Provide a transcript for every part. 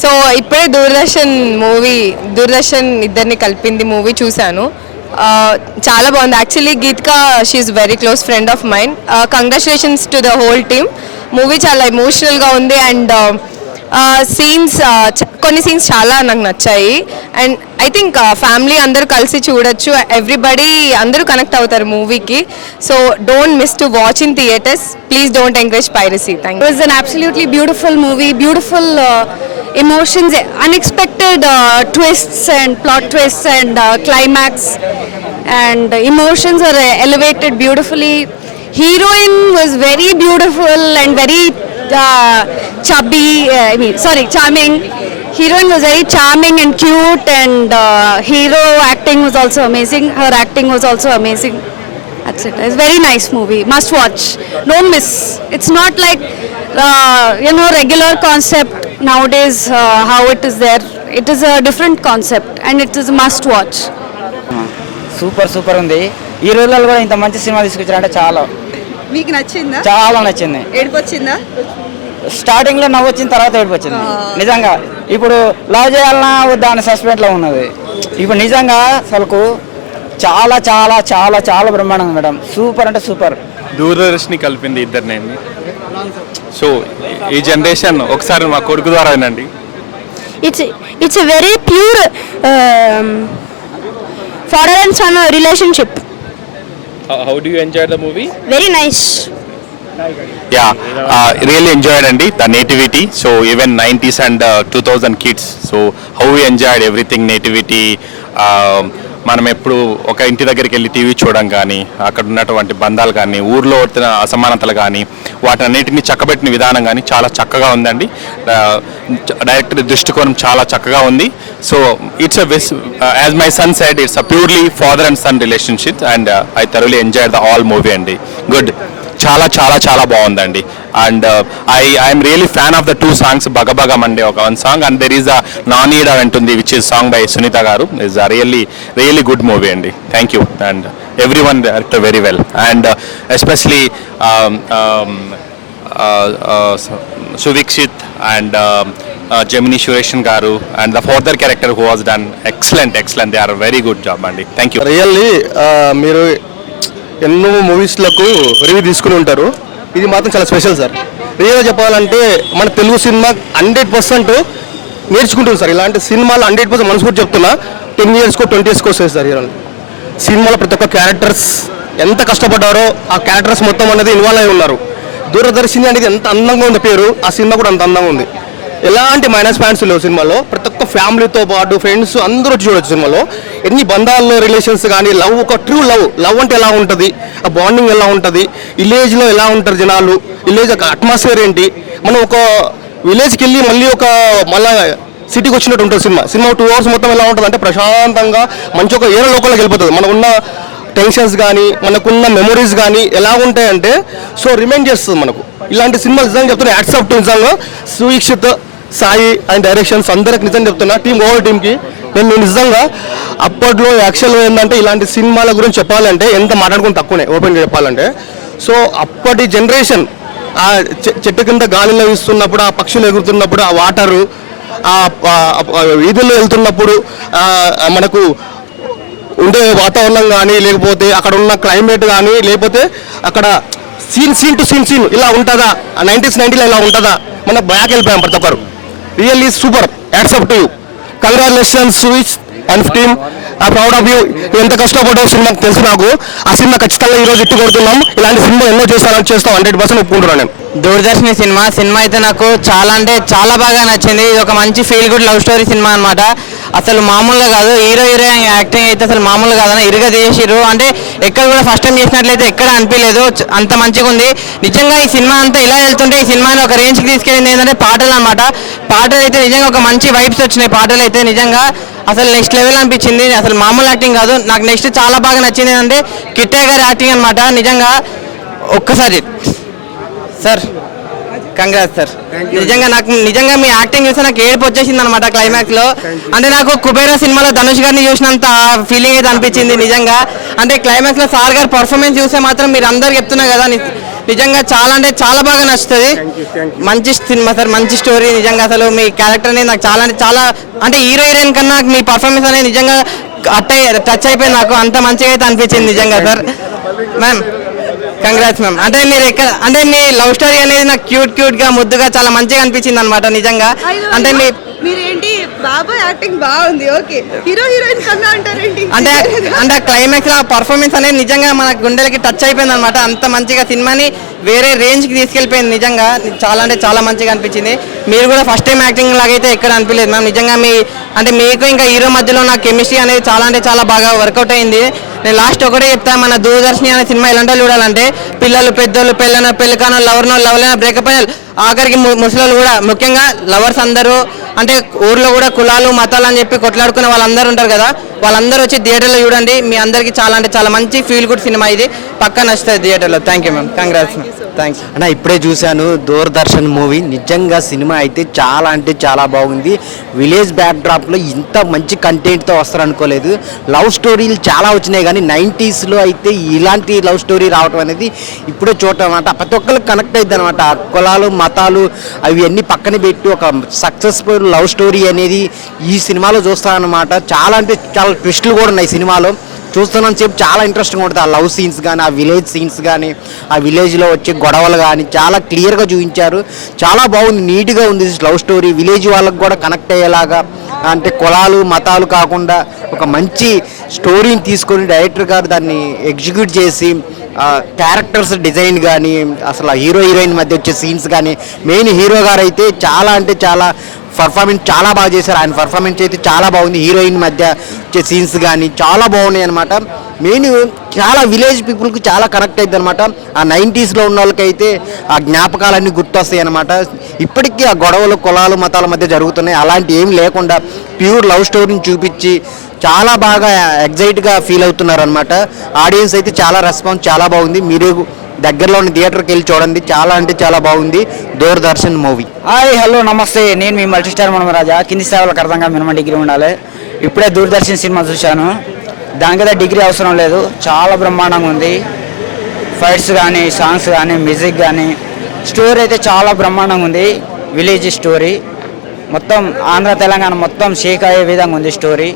So ఇప్పుడే దూరదర్శన్ ఇద్దరిని కలిపింది మూవీ చూశాను. చాలా బాగుంది. Actually Geethika she's very close friend of mine. Congratulations to the whole team. Movie చాలా ఎమోషనల్గా ఉంది అండ్ కొన్ని సీన్స్ చాలా నాకు నచ్చాయి. అండ్ ఐ థింక్ ఫ్యామిలీ అందరూ కలిసి చూడొచ్చు. ఎవ్రీబడి అందరూ కనెక్ట్ అవుతారు మూవీకి. So don't miss to watch in theatres. Please don't encourage piracy. Thank you. It was an absolutely beautiful movie, beautiful emotions, unexpected twists and plot twists and climax, and emotions are elevated beautifully. Heroine was very beautiful and very chubby, charming. Heroine was very charming and cute, and hero acting was also amazing. Her acting was also amazing. That's it. It's a very nice movie. Must watch. Don't miss. It's not like regular concept nowadays, how it is there. It is a different concept and it is a must watch. Super ఉంది. ఈ రోజుల్లో కూడా ఇంత మంచి cinema తీసుకొచ్చారంటే మీకు నచ్చిందా? చాలా నచ్చింది. ఏడుపు వచ్చిందా? స్టార్టింగ్ లో నవ్వు వచ్చిన తర్వాత ఏడుపు వచ్చింది. నిజంగా ఇప్పుడు లవ్ చేయాలన్నా వద్దా అనే సస్పెన్స్ లో ఉన్నది. ఇప్పుడు నిజంగా అసలుకు చాలా చాలా చాలా చాలా బ్రహ్మాండంగా మేడం. సూపర్ అంటే సూపర్. దూరదర్శని కలిపింది ఇద్దరిని. సో ఈ జనరేషన్ ఒకసారి మా కొడుకు ద్వారా వినండి. It's a very pure father and son relationship. How do you enjoy the movie? Very nice. Yeah, really enjoyed అండి the nativity. So even 90s and 2000 kids. So how we enjoyed everything nativity. మనం ఎప్పుడు ఒక ఇంటి దగ్గరికి వెళ్ళి TV చూడడం కానీ, అక్కడ ఉన్నటువంటి బంధాలు కానీ, ఊర్లో వచ్చిన అసమానతలు కానీ, వాటి అన్నిటిని చక్కబెట్టిన విధానం కానీ చాలా చక్కగా ఉందండి. డైరెక్టర్ దృష్టికోణం చాలా చక్కగా ఉంది. So it's as my son said, it's a purely father and son relationship and I thoroughly enjoyed the all movie అండి. గుడ్. చాలా చాలా చాలా బాగుందండి. And I'm really fan of the 2 songs, బగబగం అండి ఒక 1 song, and there is a నానీడ ఉంటుంది which is song by Sunitha garu. Is a really good movie అండి. Thank you. And every one director very well, and especially Suvikshit and Gemini Sureshan garu and the further character who was done excellent. They are very good job అండి. Thank you. Really మీరు ఎన్నో మూవీస్లకు review తీసుకుని ఉంటారు. ఇది మాత్రం చాలా special sir. రియల్గా చెప్పాలంటే మన తెలుగు సినిమా 100% నేర్చుకుంటుంది సార్. ఇలాంటి సినిమాలు 100% మనస్ఫూర్తి చెప్తున్నా 10 yearsకో 20 yearsకో వస్తాయి సార్. ఇలాంటి సినిమాలో ప్రతి ఒక్క క్యారెక్టర్స్ ఎంత కష్టపడ్డారో ఆ క్యారెక్టర్స్ మొత్తం అనేది ఇన్వాల్వ్ అయి ఉన్నారు. దూరదర్శిని అనేది ఎంత అందంగా ఉంది పేరు, ఆ సినిమా కూడా అంత అందంగా ఉంది. ఎలాంటి మైనస్ పాయింట్స్ లేవు సినిమాలో. ప్రతి ఒక్క ఫ్యామిలీతో పాటు ఫ్రెండ్స్ అందరూ వచ్చి చూడొచ్చు సినిమాలో. ఎన్ని బంధాల్లో రిలేషన్స్ కానీ, లవ్, ఒక ట్రూ లవ్ అంటే ఎలా ఉంటుంది, ఆ బాండింగ్ ఎలా ఉంటుంది, విలేజ్లో ఎలా ఉంటారు జనాలు, విలేజ్ ఒక అట్మాస్ఫియర్ ఏంటి, మనం ఒక విలేజ్కి వెళ్ళి మళ్ళీ మళ్ళీ సిటీకి వచ్చినట్టు ఉంటుంది సినిమా 2 hours మొత్తం ఎలా ఉంటుంది అంటే ప్రశాంతంగా మంచి ఒక ఏరో లోకల్లోకి వెళ్ళిపోతుంది. మనకున్న టెన్షన్స్ కానీ, మనకున్న మెమొరీస్ కానీ ఎలా ఉంటాయంటే సో రిమైండ్ చేస్తుంది మనకు. ఇలాంటి సినిమాలు నిజంగా చెప్తున్నా హ్యాట్స్ ఆఫ్ టు నిజంగా సువీక్షిత్, సాయి అండ్ డైరెక్షన్స్ అందరికి నిజంగా చెప్తున్నా. ఓవర్ టీమ్కి నేను నిజంగా అప్పట్లో యాక్చువల్గా ఏంటంటే ఇలాంటి సినిమాల గురించి చెప్పాలంటే ఎంత మాట్లాడుకుని తక్కువనే ఓపెన్గా చెప్పాలంటే. సో అప్పటి జనరేషన్ ఆ చెట్టు కింద గాలిలో ఇస్తున్నప్పుడు, ఆ పక్షులు ఎగురుతున్నప్పుడు, ఆ వాటరు, ఆ వీధుల్లో వెళ్తున్నప్పుడు మనకు ఉండే వాతావరణం కానీ, లేకపోతే అక్కడ ఉన్న క్లైమేట్ కానీ, లేకపోతే అక్కడ సీన్ టు సీన్ ఇలా ఉంటుందా, 90s 90లో ఇలా ఉంటుందా, మనం బ్యాక్ వెళ్ళిపోయాం ప్రతి ఒక్కరు. Really super. Hats off to you. Congratulations Suvich and team. I proud of you. ఎంత కష్టపడ్డావు సినిమాకి తెలుసు నాకు. ఆ సినిమా ఖచ్చితంగా ఈరోజు ఇట్టు కొడుతున్నాం. ఇలాంటి సినిమా ఎన్నో చేస్తాం 100% ఒప్పుకుంటున్నాను నేను. దూరదర్శిని సినిమా అయితే నాకు చాలా అంటే చాలా బాగా నచ్చింది. ఇది ఒక మంచి feel good love story cinema అనమాట. అసలు మామూలుగా కాదు. హీరోయిన్ యాక్టింగ్ అయితే అసలు మామూలుగా కాదన్న ఇరుగా చేసిర్రు. అంటే ఎక్కడ కూడా ఫస్ట్ టైం చేసినట్లయితే ఎక్కడ అనిపించలేదు. అంత మంచిగా ఉంది నిజంగా. ఈ సినిమా అంతా ఇలా వెళ్తుంటే ఈ సినిమాని ఒక రేంజ్కి తీసుకెళ్ళింది ఏంటంటే పాటలు అనమాట. పాటలు అయితే నిజంగా ఒక మంచి వైబ్స్ వచ్చినాయి. పాటలు అయితే నిజంగా అసలు నెక్స్ట్ లెవెల్ అనిపించింది. అసలు మామూలు యాక్టింగ్ కాదు. నాకు నెక్స్ట్ చాలా బాగా నచ్చింది ఏంటంటే కిట్టయ్య గారి యాక్టింగ్ అనమాట. నిజంగా ఒక్కసారి సార్ కంగ్రాట్స్ సార్. నిజంగా మీ యాక్టింగ్ చూస్తే నాకు ఏడుపు వచ్చేసింది అనమాట క్లైమాక్స్ లో. అంటే నాకు కుబేరా సినిమాలో ధనుష్ గారిని చూసినంత ఫీలింగ్ అయితే అనిపించింది నిజంగా. అంటే క్లైమాక్స్ లో సార్ గారు పర్ఫార్మెన్స్ చూస్తే మాత్రం మీరు అందరు చెప్తున్నారు కదా నిజంగా చాలా అంటే చాలా బాగా నచ్చుతుంది. మంచి సినిమా సార్, మంచి స్టోరీ. నిజంగా అసలు మీ క్యారెక్టర్ అనేది నాకు చాలా అంటే చాలా అంటే హీరో హీరోయిన్ కన్నా మీ పర్ఫార్మెన్స్ అనేది నిజంగా టచ్ అయిపోయింది. నాకు అంత మంచిగా అయితే అనిపించింది నిజంగా సార్. Ma'am congrats ma'am. అంటే మీరు ఎక్కడ అంటే మీ లవ్ స్టోరీ అనేది నాకు క్యూట్గా ముద్దుగా చాలా మంచిగా అనిపించింది అనమాట నిజంగా. అంటే మీరేంటి బాబా యాక్టింగ్ బాగుంది, ఓకే, హీరో హీరోయిన్ కన్నా అంటారేంటి? అంటే అంటే క్లైమాక్స్ ఆ పర్ఫార్మెన్స్ అనేది నిజంగా మన గుండెలకి టచ్ అయిపోయింది అనమాట. అంత మంచిగా సినిమాని వేరే రేంజ్కి తీసుకెళ్ళిపోయింది నిజంగా. చాలా అంటే చాలా మంచిగా అనిపించింది. మీరు కూడా ఫస్ట్ టైం యాక్టింగ్ లాగైతే ఎక్కడ అనిపించలేదు మ్యామ్. నిజంగా మీ అంటే మీకు ఇంకా హీరో మధ్యలో నా కెమిస్ట్రీ అనేది చాలా అంటే చాలా బాగా వర్కౌట్ అయింది. నేను లాస్ట్ ఒకటే చెప్తాను, మన దూరదర్శిని అనే సినిమా ఎలాంటి చూడాలంటే పిల్లలు పెద్దోళ్ళు పెళ్ళికానో లవర్నో లవ్లైనా బ్రేకప్ అయిన ఆఖరికి ముసలోళ్ళు కూడా, ముఖ్యంగా లవర్స్ అందరూ అంటే ఊర్లో కూడా కులాలు మతాలు అని చెప్పి కొట్లాడుకునే వాళ్ళందరూ ఉంటారు కదా, వాళ్ళందరూ వచ్చి థియేటర్లో చూడండి. మీ అందరికీ చాలా అంటే చాలా మంచి ఫీల్ గుడ్ సినిమా ఇది, పక్కా నచ్చుతుంది థియేటర్లో. Thank you ma'am, congrats ma'am, thanks. అన్న ఇప్పుడే చూశాను దూరదర్శన్ మూవీ. నిజంగా సినిమా అయితే చాలా అంటే చాలా బాగుంది. విలేజ్ బ్యాక్డ్రాప్లో ఇంత మంచి కంటెంట్తో వస్తారు అనుకోలేదు. లవ్ స్టోరీలు చాలా వచ్చినాయి కానీ 90s అయితే ఇలాంటి లవ్ స్టోరీ రావటం అనేది ఇప్పుడే చూడటం అనమాట. ప్రతి ఒక్కరికి కనెక్ట్ అయింది అనమాట. కులాలు మతాలు అవి అన్నీ పక్కన పెట్టి ఒక సక్సెస్ఫుల్ లవ్ స్టోరీ అనేది ఈ సినిమాలో చూస్తానమాట. చాలా అంటే చాలా ట్విస్టులు కూడా ఉన్నాయి సినిమాలో. చూస్తున్నాను చెప్పి చాలా ఇంట్రెస్టింగ్ ఉంటుంది. ఆ లవ్ సీన్స్ కానీ, ఆ విలేజ్ సీన్స్ కానీ, ఆ విలేజ్లో వచ్చే గొడవలు కానీ చాలా క్లియర్గా చూపించారు. చాలా బాగుంది, నీట్గా ఉంది లవ్ స్టోరీ. విలేజ్ వాళ్ళకు కూడా కనెక్ట్ అయ్యేలాగా, అంటే కులాలు మతాలు కాకుండా ఒక మంచి స్టోరీని తీసుకొని డైరెక్టర్ గారు దాన్ని ఎగ్జిక్యూట్ చేసి క్యారెక్టర్స్ డిజైన్ కానీ, అసలు హీరో హీరోయిన్ మధ్య వచ్చే సీన్స్ కానీ, మెయిన్ హీరో గారు అయితే చాలా అంటే చాలా పర్ఫార్మెన్స్ చాలా బాగా చేశారు. ఆయన పర్ఫార్మెన్స్ అయితే చాలా బాగుంది. హీరోయిన్ మధ్య వచ్చే సీన్స్ కానీ చాలా బాగున్నాయి అనమాట. మెయిన్ చాలా విలేజ్ పీపుల్కి చాలా కనెక్ట్ అవుతుంది అనమాట. ఆ 90sలో ఉన్న వాళ్ళకైతే ఆ జ్ఞాపకాలన్నీ గుర్తొస్తాయి అనమాట. ఇప్పటికీ ఆ గొడవలు కులాలు మతాల మధ్య జరుగుతున్నాయి. అలాంటి ఏం లేకుండా ప్యూర్ లవ్ స్టోరీని చూపించి చాలా బాగా ఎగ్జైట్గా ఫీల్ అవుతున్నారు అనమాట. ఆడియన్స్ అయితే చాలా రెస్పాన్స్ చాలా బాగుంది. మీరు దగ్గరలో ఉన్న థియేటర్కి వెళ్ళి చూడండి, చాలా అంటే చాలా బాగుంది దూరదర్శన్ మూవీ. హాయ్ హలో నమస్తే, నేను మీ మల్టీస్టార్ మనమరాజా. కింది స్థాయిలకు అర్థంగా మినిమం డిగ్రీ ఉండాలి. ఇప్పుడే దూరదర్శన్ సినిమా చూశాను. దానికైతే డిగ్రీ అవసరం లేదు, చాలా బ్రహ్మాండంగా ఉంది. ఫైట్స్ కానీ, సాంగ్స్ కానీ, మ్యూజిక్ కానీ, స్టోరీ అయితే చాలా బ్రహ్మాండంగా ఉంది. విలేజ్ స్టోరీ మొత్తం ఆంధ్ర తెలంగాణ మొత్తం షేక్ అయ్యే విధంగా ఉంది స్టోరీ.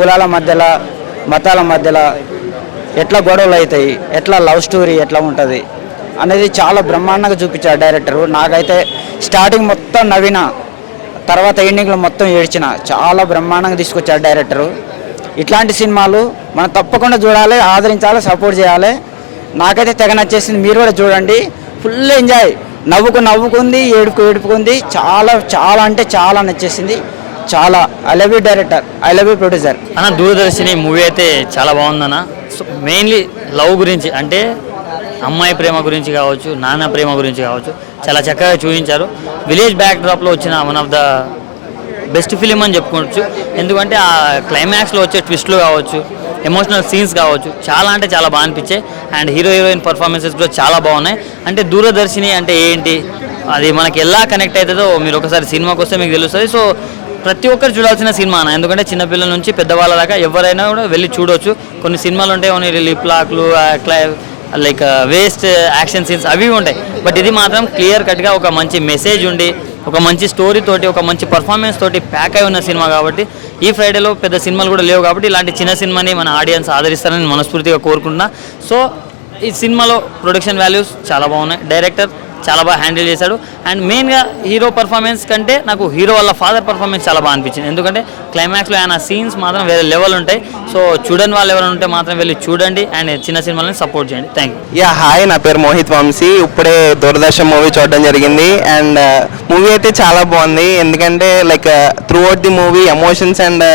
కులాల మధ్యలో మతాల మధ్యలో ఎట్లా గొడవలు అవుతాయి, ఎట్లా లవ్ స్టోరీ ఎట్లా ఉంటుంది అనేది చాలా బ్రహ్మాండంగా చూపించారు డైరెక్టరు. నాకైతే స్టార్టింగ్ మొత్తం నవ్విన, తర్వాత ఎండింగ్లో మొత్తం ఏడ్చిన. చాలా బ్రహ్మాండంగా తీసుకొచ్చారు డైరెక్టరు. ఇట్లాంటి సినిమాలు మనం తప్పకుండా చూడాలి, ఆదరించాలి, సపోర్ట్ చేయాలి. నాకైతే తెగ నచ్చేసింది. మీరు కూడా చూడండి, ఫుల్ ఎంజాయ్. నవ్వుకుంది, ఏడుపుకుంది. చాలా చాలా అంటే చాలా నచ్చేసింది. చాలా I love you director, I love you producer. అన్న దూరదర్శిని మూవీ అయితే చాలా బాగుందన్న. సో మెయిన్లీ లవ్ గురించి, అంటే అమ్మాయి ప్రేమ గురించి కావచ్చు, నాన్న ప్రేమ గురించి కావచ్చు, చాలా చక్కగా చూపించారు. విలేజ్ బ్యాక్ డ్రాప్లో వచ్చిన one of the best film అని చెప్పుకోవచ్చు. ఎందుకంటే ఆ క్లైమాక్స్లో వచ్చే ట్విస్ట్లు కావచ్చు, ఎమోషనల్ సీన్స్ కావచ్చు, చాలా అంటే చాలా బాగా అనిపించాయి. అండ్ హీరో హీరోయిన్ పర్ఫార్మెన్సెస్ కూడా చాలా బాగున్నాయి. అంటే దూరదర్శిని అంటే ఏంటి, అది మనకి ఎలా కనెక్ట్ అవుతుందో మీరు ఒకసారి సినిమాకి వస్తే మీకు తెలుస్తుంది. సో ప్రతి ఒక్కరు చూడాల్సిన సినిమా అన్న. ఎందుకంటే చిన్నపిల్లల నుంచి పెద్దవాళ్ళ దాకా ఎవరైనా కూడా వెళ్ళి చూడవచ్చు. కొన్ని సినిమాలు ఉంటాయి, కొన్ని లిప్ లాక్లు, లైక్ వేస్ట్ యాక్షన్ సీన్స్ అవి ఉంటాయి. బట్ ఇది మాత్రం క్లియర్ కట్గా ఒక మంచి మెసేజ్ ఉండి, ఒక మంచి స్టోరీ తోటి, ఒక మంచి పర్ఫార్మెన్స్ తోటి ప్యాక్ అయి ఉన్న సినిమా కాబట్టి, ఈ ఫ్రైడేలో పెద్ద సినిమాలు కూడా లేవు కాబట్టి ఇలాంటి చిన్న సినిమాని మన ఆడియన్స్ ఆదరిస్తారని మనస్ఫూర్తిగా కోరుకుంటున్నా. సో ఈ సినిమాలో ప్రొడక్షన్ వాల్యూస్ చాలా బాగున్నాయి, డైరెక్టర్ చాలా బాగా హ్యాండిల్ చేశాడు. అండ్ మెయిన్గా హీరో పర్ఫార్మెన్స్ కంటే నాకు హీరో వాళ్ళ ఫాదర్ పర్ఫార్మెన్స్ చాలా బాగా అనిపించింది. ఎందుకంటే క్లైమాక్స్లో ఆయన సీన్స్ మాత్రం వేరే లెవెల్ ఉంటాయి. సో చూడని వాళ్ళు ఎవరైనా ఉంటే మాత్రం వెళ్ళి చూడండి అండ్ చిన్న సినిమాలని సపోర్ట్ చేయండి. Thank you. హాయ్, నా పేరు మోహిత్ వంశీ. ఇప్పుడే దూరదర్శన్ మూవీ చూడడం జరిగింది. అండ్ మూవీ అయితే చాలా బాగుంది. ఎందుకంటే like through out the movie emotions and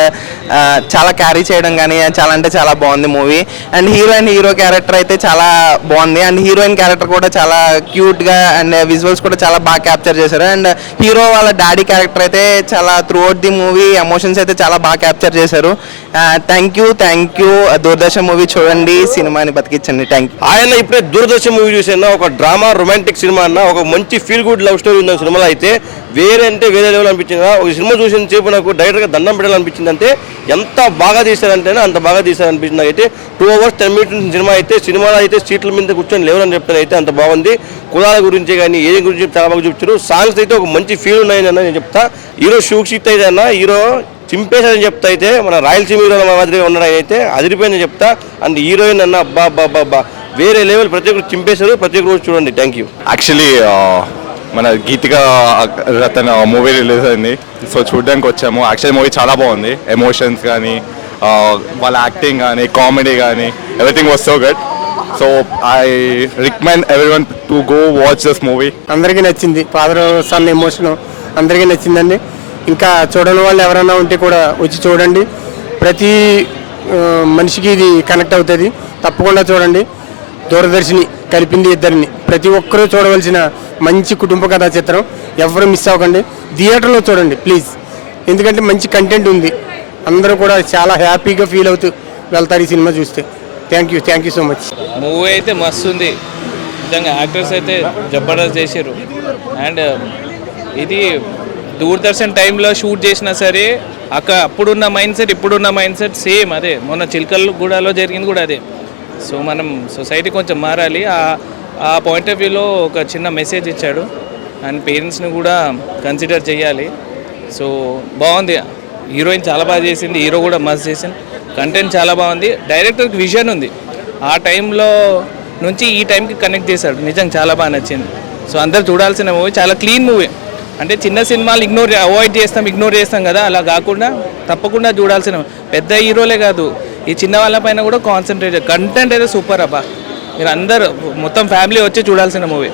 చాలా క్యారీ చేయడం కానీ చాలా అంటే చాలా బాగుంది మూవీ. అండ్ హీరో క్యారెక్టర్ అయితే చాలా బాగుంది. అండ్ హీరోయిన్ క్యారెక్టర్ కూడా చాలా క్యూట్గా అండ్ విజువల్స్ కూడా చాలా బాగా క్యాప్చర్ చేశారు. అండ్ హీరో వాళ్ళ డాడీ క్యారెక్టర్ అయితే చాలా through out the movie emotions అయితే చాలా బాగా క్యాప్చర్ చేశారు. థ్యాంక్ యూ దూరదర్శన్ మూవీ చూడండి, సినిమాని బతికించండి. Thank you. ఆయన ఇప్పుడే దూరదర్శన్ మూవీ చూసిన ఒక డ్రామా రొమాంటిక్ సినిమా అన్న, ఒక మంచి ఫీల్ గుడ్ లవ్ స్టోరీ ఉన్న సినిమాలో అయితే వేరే లెవెల్ అనిపించింది. ఒక సినిమా చూసిన సేపు నాకు డైరెక్ట్గా దండం పెట్టాలనిపించింది. అంటే ఎంత బాగా తీశారంటేనే అంత బాగా తీశారనిపించింది. అయితే 2 hours 10 minutes సినిమా అయితే, సినిమాలో అయితే సీట్ల మీద కూర్చొని లేవని చెప్తాను. అయితే అంత బాగుంది. కులాల గురించి కానీ ఏ గురించి చాలా బాగా చూపించారు. సాంగ్స్ అయితే ఒక మంచి ఫీల్ ఉన్నాయని అన్న నేను చెప్తా. హీరో షూక్షిత్ అయితే అన్న, హీరో చింపేశారని చెప్తా. అయితే మన రాయలసీమ హీరోల మాదిరిగా ఉన్నాడు అయితే, అదిరిపోయిందని చెప్తా. అండ్ హీరోయిన్ అన్న అబ్బా వేరే లెవెల్, ప్రతి ఒక్కరు చింపేశారు. ప్రతి ఒక్కరు చూడండి. Thank you. యాక్చువల్లీ మన గీతిక రతన్ మూవీ రిలీజ్ అయింది, సో చూడడానికి వచ్చాము. యాక్చువల్లీ మూవీ చాలా బాగుంది. ఎమోషన్స్ కానీ వాళ్ళ యాక్టింగ్ కానీ కామెడీ కానీ everything was so good. So I recommend everyone to go watch this movie. అందరికీ నచ్చింది. ఫాదర్ సన్ ఎమోషన్ అందరికీ నచ్చిందండి. ఇంకా చూడని వాళ్ళు ఎవరైనా ఉంటే కూడా వచ్చి చూడండి. ప్రతి మనిషికి ఇది కనెక్ట్ అవుతుంది. తప్పకుండా చూడండి. దూరదర్శిని కలిపింది ఇద్దరిని. ప్రతి ఒక్కరూ చూడవలసిన మంచి కుటుంబ కథా చిత్రం. ఎవరు మిస్ అవ్వకండి. థియేటర్లో చూడండి ప్లీజ్. ఎందుకంటే మంచి కంటెంట్ ఉంది. అందరూ కూడా చాలా హ్యాపీగా ఫీల్ అవుతూ వెళ్తారు ఈ సినిమా చూస్తే. Thank you so much. Movie అయితే మస్తు ఉంది నిజంగా. యాక్టర్స్ అయితే జబర్దస్త్ చేశారు. అండ్ ఇది దూరదర్శన్ టైంలో షూట్ చేసినా సరే అప్పుడున్న మైండ్ సెట్ ఇప్పుడున్న మైండ్ సెట్ సేమ్ అదే. మొన్న చిలకలగూడలో జరిగింది కూడా అదే. సో మనం సొసైటీ కొంచెం మారాలి. ఆ పాయింట్ ఆఫ్ వ్యూలో ఒక చిన్న మెసేజ్ ఇచ్చాడు. అండ్ పేరెంట్స్ని కూడా కన్సిడర్ చేయాలి. సో బాగుంది. హీరోయిన్ చాలా బాగా చేసింది, హీరో కూడా మస్త్ చేసింది. కంటెంట్ చాలా బాగుంది. డైరెక్టర్కి విజన్ ఉంది. ఆ టైంలో నుంచి ఈ టైంకి కనెక్ట్ చేశాడు. నిజంగా చాలా బాగా నచ్చింది. సో అందరు చూడాల్సిన మూవీ. చాలా క్లీన్ మూవీ. అంటే చిన్న సినిమాలు అవాయిడ్ ఇగ్నోర్ చేస్తాం కదా, అలా కాకుండా తప్పకుండా చూడాల్సిన. పెద్ద హీరోలే కాదు, ఈ చిన్న వాళ్ళ పైన కూడా కాన్సన్ట్రేట్. కంటెంట్ అయితే సూపర్ అబ్బా. మీరు అందరూ మొత్తం ఫ్యామిలీ వచ్చి చూడాల్సిన మూవీ.